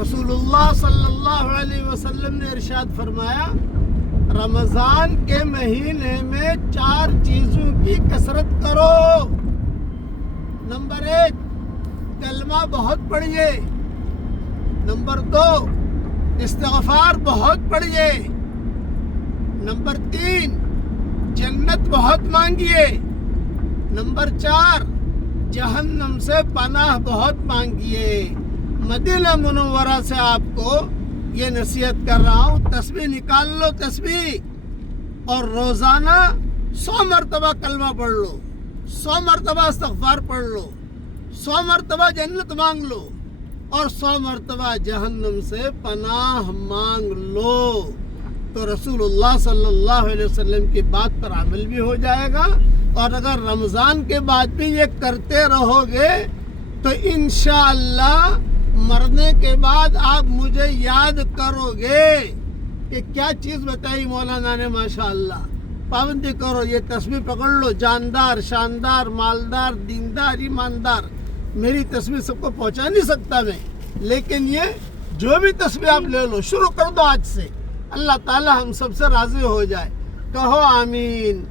رسول اللہ صلی اللہ علیہ وسلم نے ارشاد فرمایا رمضان کے مہینے میں 4 چیزوں کی کثرت کرو۔ نمبر 1 کلمہ بہت پڑھیے، نمبر 2 استغفار بہت پڑھیے، نمبر 3 جنت بہت مانگیے، نمبر 4 جہنم سے پناہ بہت مانگیے۔ مدینہ منورہ سے آپ کو یہ نصیحت کر رہا ہوں، تسبیح نکال لو، تسبیح، اور روزانہ 100 مرتبہ کلمہ پڑھ لو، 100 مرتبہ استغفار پڑھ لو، 100 مرتبہ جنت مانگ لو، اور 100 مرتبہ جہنم سے پناہ مانگ لو، تو رسول اللہ صلی اللہ علیہ وسلم کی بات پر عمل بھی ہو جائے گا۔ اور اگر رمضان کے بعد بھی یہ کرتے رہو گے تو انشاءاللہ مرنے کے بعد آپ مجھے یاد کرو گے کہ کیا چیز بتائی مولانا نے، ماشاءاللہ۔ پابندی کرو، یہ تسبیح پکڑ لو، جاندار، شاندار، مالدار، دیندار، ایماندار۔ میری تسبیح سب کو پہنچا نہیں سکتا میں، لیکن یہ جو بھی تسبیح آپ لے لو، شروع کر دو آج سے، اللہ تعالی ہم سب سے راضی ہو جائے۔ کہو آمین۔